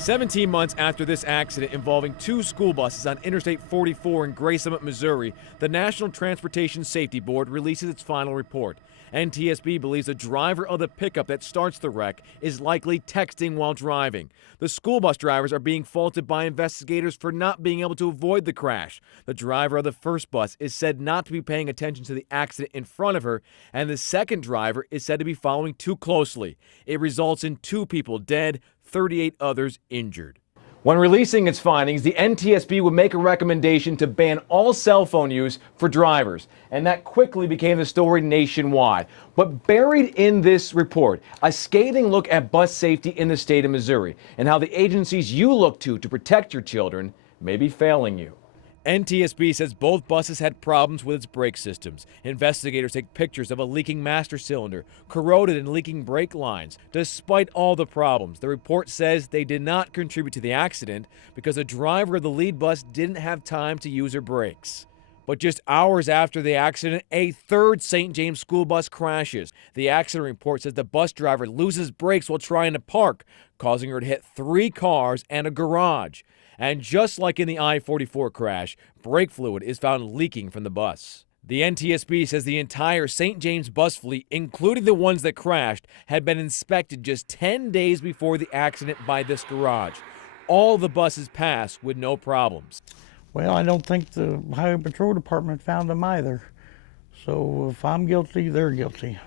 17 months after this accident involving two school buses on Interstate 44 in Gray Summit, Missouri, the National Transportation Safety Board releases its final report. NTSB believes the driver of the pickup that starts the wreck is likely texting while driving. The school bus drivers are being faulted by investigators for not being able to avoid the crash. The driver of the first bus is said not to be paying attention to the accident in front of her, and the second driver is said to be following too closely. It results in 2 people dead, 38 others injured. When releasing its findings, the NTSB would make a recommendation to ban all cell phone use for drivers, and that quickly became the story nationwide. But buried in this report, a scathing look at bus safety in the state of Missouri and how the agencies you look to protect your children may be failing you. NTSB says both buses had problems with its brake systems. Investigators take pictures of a leaking master cylinder, corroded and leaking brake lines. Despite all the problems, the report says they did not contribute to the accident because the driver of the lead bus didn't have time to use her brakes. But just hours after the accident, a third St. James school bus crashes. The accident report says the bus driver loses brakes while trying to park, causing her to hit 3 cars and a garage. And just like in the I-44 crash, brake fluid is found leaking from the bus. The NTSB says the entire St. James bus fleet, including the ones that crashed, had been inspected just 10 days before the accident by this garage. All the buses passed with no problems. Well, I don't think the Highway Patrol Department found them either. So if I'm guilty, they're guilty,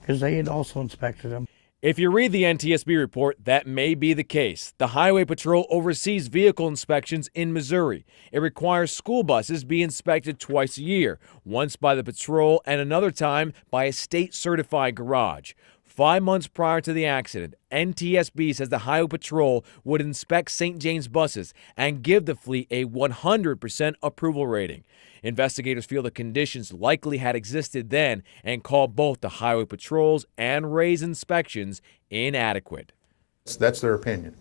because they had also inspected them. If you read the NTSB report, that may be the case. The Highway Patrol oversees vehicle inspections in Missouri. It requires school buses be inspected twice a year, once by the patrol and another time by a state-certified garage. 5 months prior to the accident, NTSB says the Highway Patrol would inspect St. James buses and give the fleet a 100% approval rating. Investigators feel the conditions likely had existed then and call both the highway patrols and Ray's inspections inadequate. That's their opinion.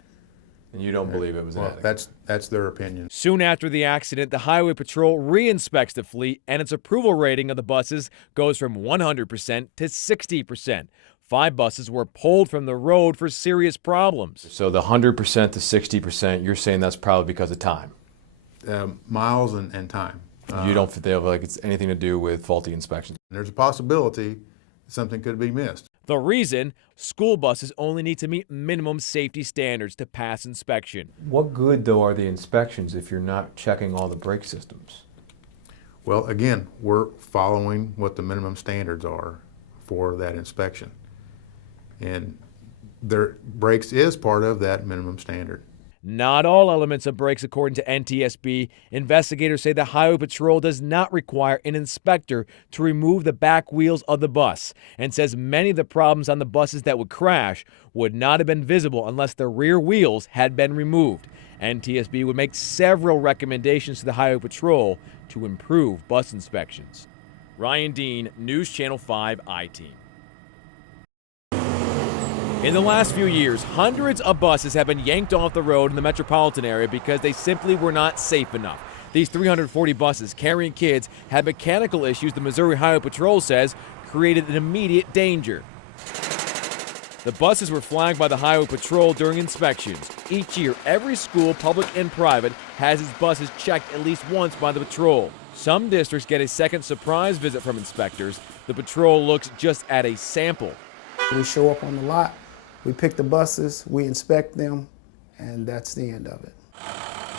And you don't believe it was inadequate? That's their opinion. Soon after the accident, the Highway Patrol re-inspects the fleet and its approval rating of the buses goes from 100% to 60%. 5 buses were pulled from the road for serious problems. So the 100% to 60%, you're saying that's probably because of time? Miles and time. You don't feel like it's anything to do with faulty inspections? There's a possibility something could be missed. The reason? School buses only need to meet minimum safety standards to pass inspection. What good, though, are the inspections if you're not checking all the brake systems? Well, again, we're following what the minimum standards are for that inspection. And their brakes is part of that minimum standard. Not all elements of brakes, according to NTSB. Investigators say the Highway Patrol does not require an inspector to remove the back wheels of the bus, and says many of the problems on the buses that would crash would not have been visible unless the rear wheels had been removed. NTSB would make several recommendations to the Highway Patrol to improve bus inspections. Ryan Dean, News Channel 5 I-Team. In the last few years, hundreds of buses have been yanked off the road in the metropolitan area because they simply were not safe enough. These 340 buses carrying kids had mechanical issues the Missouri Highway Patrol says created an immediate danger. The buses were flagged by the Highway Patrol during inspections. Each year, every school, public and private, has its buses checked at least once by the patrol. Some districts get a second surprise visit from inspectors. The patrol looks just at a sample. We show up on the lot. We pick the buses, we inspect them, and that's the end of it.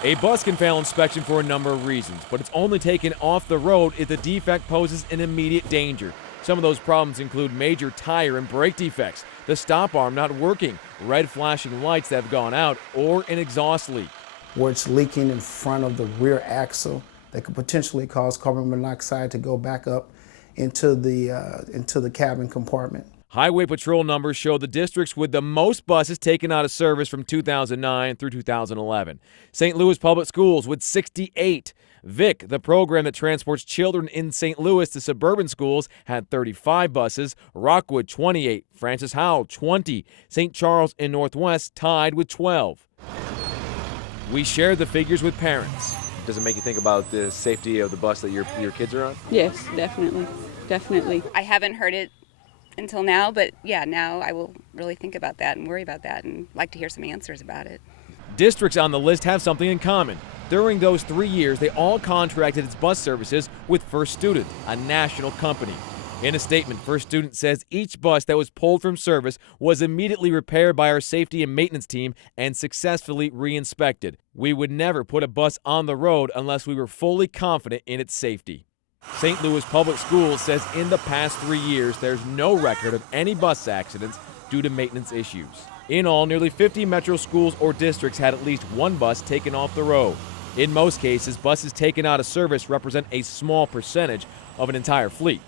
A bus can fail inspection for a number of reasons, but it's only taken off the road if the defect poses an immediate danger. Some of those problems include major tire and brake defects, the stop arm not working, red flashing lights that have gone out, or an exhaust leak. Where it's leaking in front of the rear axle that could potentially cause carbon monoxide to go back up into the cabin compartment. Highway Patrol numbers show the districts with the most buses taken out of service from 2009 through 2011. St. Louis Public Schools with 68. VIC, the program that transports children in St. Louis to suburban schools, had 35 buses. Rockwood, 28. Francis Howell, 20. St. Charles in Northwest tied with 12. We shared the figures with parents. Does it make you think about the safety of the bus that your kids are on? Yes, definitely. Definitely. I haven't heard it until now, but yeah, now I will really think about that and worry about that and like to hear some answers about it. Districts on the list have something in common. During those 3 years, they all contracted its bus services with First Student, a national company. In a statement, First Student says each bus that was pulled from service was immediately repaired by our safety and maintenance team and successfully re-inspected. We would never put a bus on the road unless we were fully confident in its safety. St. Louis Public Schools says in the past 3 years, there's no record of any bus accidents due to maintenance issues. In all, nearly 50 metro schools or districts had at least one bus taken off the road. In most cases, buses taken out of service represent a small percentage of an entire fleet.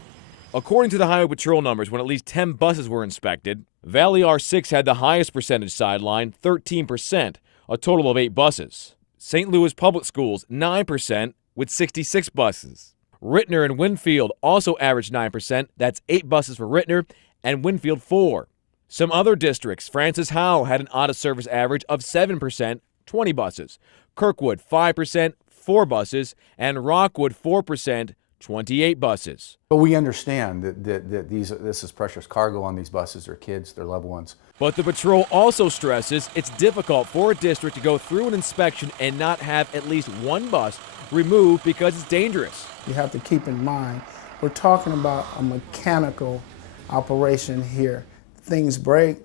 According to the Highway Patrol numbers, when at least 10 buses were inspected, Valley R6 had the highest percentage sideline, 13%, a total of 8 buses. St. Louis Public Schools, 9%, with 66 buses. Rittner and Winfield also averaged 9%, that's 8 buses for Rittner, and Winfield 4. Some other districts, Francis Howell had an out-of-service average of 7%, 20 buses. Kirkwood, 5%, 4 buses, and Rockwood, 4%, 28 buses. But we understand that this is precious cargo on these buses. They're kids, they're loved ones. But the patrol also stresses it's difficult for a district to go through an inspection and not have at least one bus removed because it's dangerous. You have to keep in mind, we're talking about a mechanical operation here. Things break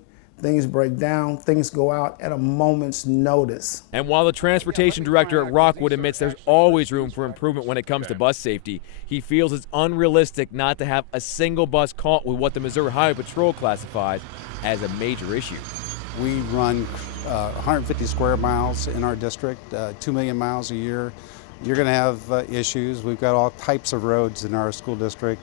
down, things go out at a moment's notice. And while the transportation director at Rockwood admits there's always room for improvement when it comes to bus safety, he feels it's unrealistic not to have a single bus caught with what the Missouri Highway Patrol classifies as a major issue. We run 150 square miles in our district, 2 million miles a year. You're going to have issues. We've got all types of roads in our school district.